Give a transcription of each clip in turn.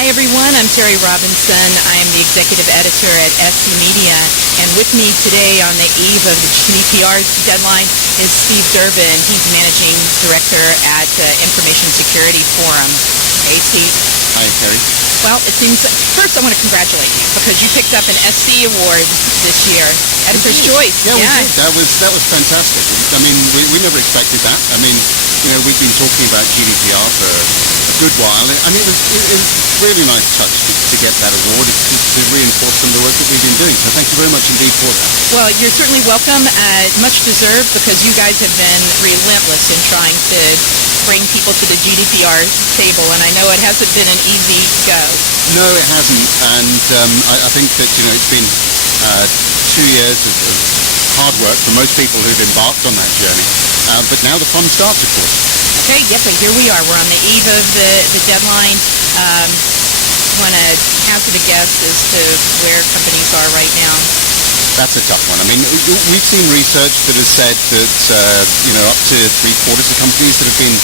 Hi everyone, I'm Teri Robinson. I am the executive editor at SC Media, and with me today on the eve of the GDPR deadline is Steve Durbin. He's managing director at Information Security Forum. Hey Steve. Hi Teri. Well, it seems, first I want to congratulate you because you picked up an SC award this year, Editor's Choice. Yeah, we did. That was fantastic. I mean, we never expected that. I mean, you know, we've been talking about GDPR for a good while, and it was really nice touch to get that award to reinforce some of the work that we've been doing. So thank you very much indeed for that. Well, you're certainly welcome. Much deserved because you guys have been relentless in trying to bring people to the GDPR table, and I know it hasn't been an easy go. No, it hasn't, and I think that, you know, it's been 2 years of hard work for most people who've embarked on that journey, but now the fun starts, of course. Okay, yep, and here we are. We're on the eve of the deadline. Want to hazard a guess as to where companies are right now? That's a tough one. I mean, we've seen research that has said that, you know, up to 3/4 of companies that have been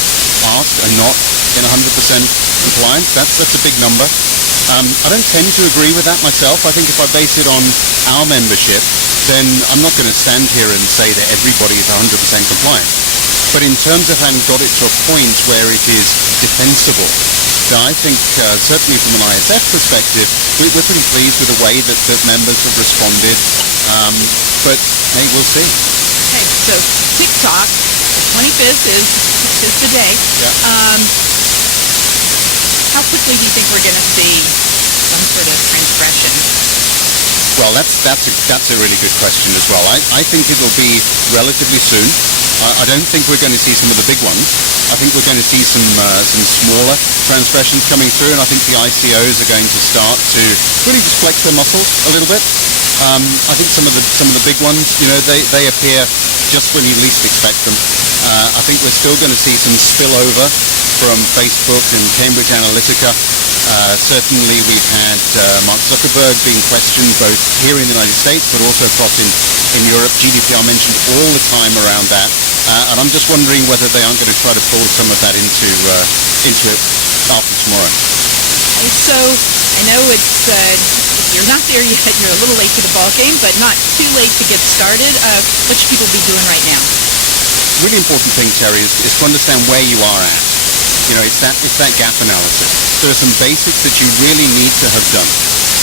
asked are not in 100% compliance. That's a big number. I don't tend to agree with that myself. I think if I base it on our membership, then I'm not going to stand here and say that everybody is 100% compliant. But in terms of having got it to a point where it is defensible, then I think certainly from an ISF perspective, we're pretty pleased with the way that members have responded. But hey, we'll see. Okay, so TikTok, the 25th is the day. Yeah. How quickly do you think we're going to see some sort of transgression? Well, that's a really good question as well. I think it'll be relatively soon. I don't think we're going to see some of the big ones. I think we're going to see some smaller transgressions coming through, and I think the ICOs are going to start to really just flex their muscles a little bit. I think some of the big ones, you know, they appear just when you least expect them. I think we're still going to see some spillover from Facebook and Cambridge Analytica. Certainly we've had Mark Zuckerberg being questioned both here in the United States but also across in Europe. GDPR mentioned all the time around that, and I'm just wondering whether they aren't going to try to pull some of that into after tomorrow. So I know it's you're not there yet. You're a little late to the ball game, but not too late to get started. What should people be doing right now? Really important thing, Teri, is to understand where you are at. You know, it's that gap analysis. There are some basics that you really need to have done.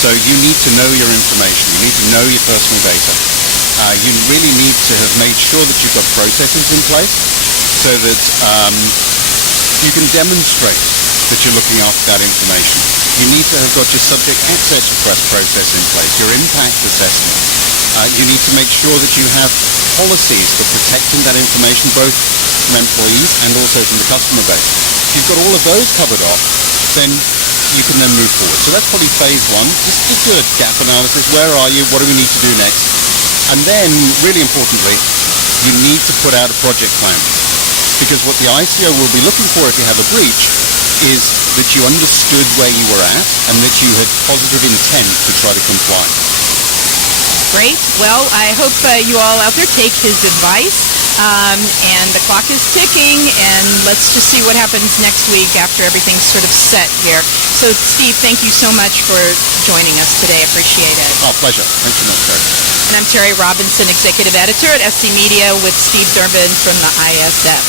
So you need to know your information. You need to know your personal data. You really need to have made sure that you've got processes in place so that you can demonstrate that you're looking after that information. You need to have got your subject access request process in place, your impact assessment. You need to make sure that you have policies for protecting that information, both from employees and also from the customer base. If you've got all of those covered off, then you can then move forward. So that's probably phase one. Just do a gap analysis. Where are you? What do we need to do next? And then, really importantly, you need to put out a project plan. Because what the ICO will be looking for if you have a breach is that you understood where you were at and that you had positive intent to try to comply. Great. Well, I hope you all out there take his advice. And the clock is ticking, and let's just see what happens next week after everything's sort of set here. So, Steve, thank you so much for joining us today. Appreciate it. Oh, pleasure. Thanks so much, Teri. And I'm Teri Robinson, executive editor at SC Media with Steve Durbin from the ISF.